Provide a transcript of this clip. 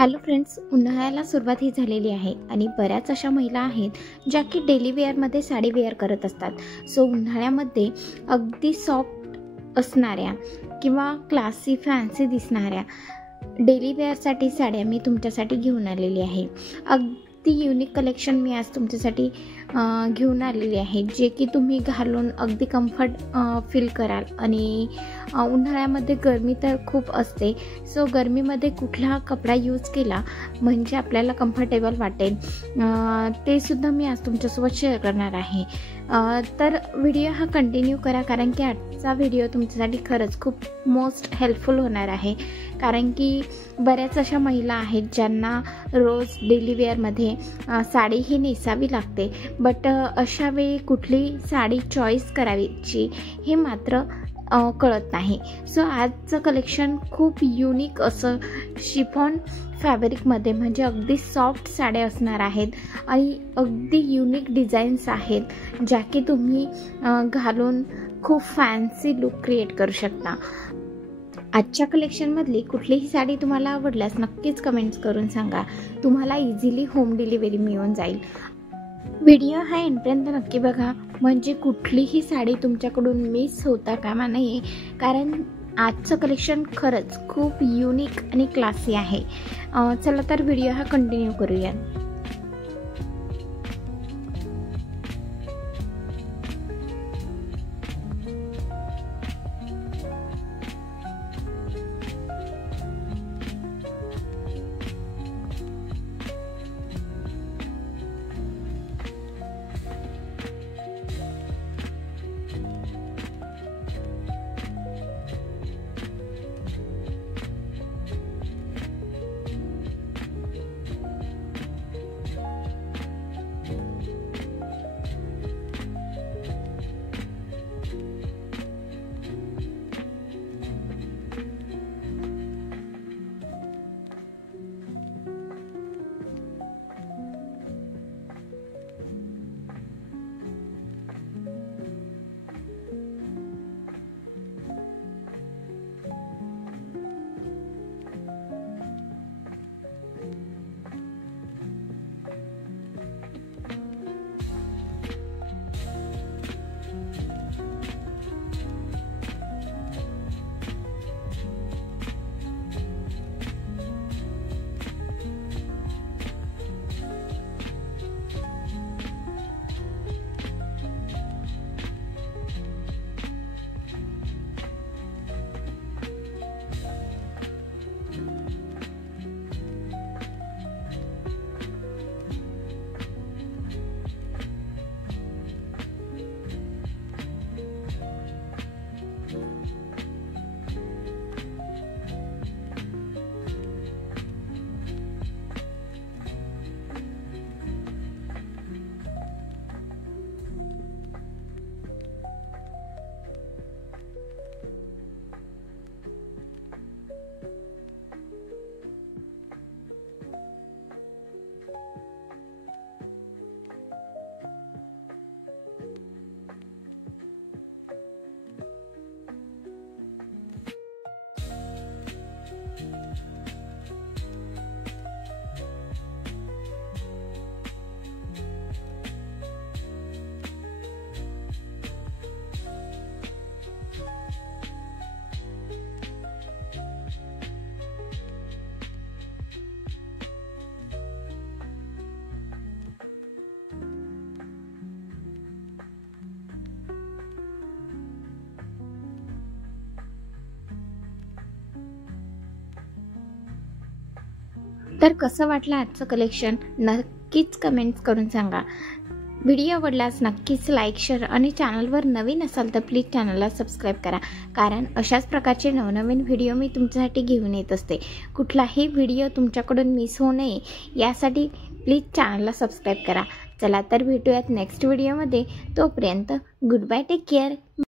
Hello friends, उन्हाळ्याला सुरुवात ही झालेली आहे आणि बऱ्याच अशा महिला आहेत ज्या की डेली वेअरमध्ये साडी वेअर करत असतात। सो उन्हाळ्यामध्ये अगदी सॉफ्ट असणाऱ्या किंवा क्लासी फॅन्सी दिसणाऱ्या डेली वेअरसाठी साड्या मी तुमच्यासाठी घेऊन आलेली आहे। अगदी युनिक कलेक्शन मी आज तुमच्यासाठी घेऊन आलेली आहे, जे की तुम्ही घालून अगदी कम्फर्ट फील कराल। आणि उन्हाळ्यामध्ये गरमी तर खूप असते, सो गरमीमध्ये कुठला कपडा यूज केला म्हणजे आपल्याला कम्फर्टेबल वाटेल ते सुद्धा मी आज तुमच्यासोबत शेअर करणार आहे। तर व्हिडिओ हा कंटिन्यू करा, कारण की आजचा व्हिडिओ तुमच्यासाठी खरंच खूप मोस्ट हेल्पफुल होणार आहे। कारण की बऱ्याच अशा महिला आहेत ज्यांना रोज डेली वेअरमध्ये साडी ही नेसावी लागते, बट अशा वेळी कुठली साडी चॉईस करायची हे मात्र कळत नाही। सो आजचं कलेक्शन खूप युनिक असं शिफॉन फॅब्रिकमध्ये, म्हणजे अगदी सॉफ्ट साड्या असणार आहेत आणि अगदी युनिक डिझाईन्स आहेत ज्या की तुम्ही घालून खूप फॅन्सी लुक क्रिएट करू शकता। आजच्या कलेक्शनमधली कुठलीही साडी तुम्हाला आवडल्यास नक्कीच कमेंट्स करून सांगा, तुम्हाला इझिली होम डिलिव्हरी मिळून जाईल। व्हिडिओ हा एंडपर्यंत नक्की बघा, म्हणजे कुठलीही साडी तुमच्याकडून मिस होता कामा नये, कारण आजचं कलेक्शन खरंच खूप युनिक आणि क्लासी आहे। चला तर व्हिडिओ हा कंटिन्यू करूया। तर कसं वाटलं आजचं कलेक्शन नक्कीच कमेंट्स करून सांगा। व्हिडिओ आवडल्यास नक्कीच लाईक, शेअर आणि चॅनलवर नवीन असाल तर प्लीज चॅनलला सबस्क्राईब करा, कारण अशाच प्रकारचे नवनवीन व्हिडिओ मी तुमच्यासाठी घेऊन येत असते। कुठलाही व्हिडिओ तुमच्याकडून मिस होऊ नये यासाठी प्लीज चॅनलला सबस्क्राईब करा। चला तर भेटूयात नेक्स्ट व्हिडिओमध्ये, तोपर्यंत गुड बाय, टेक केअर।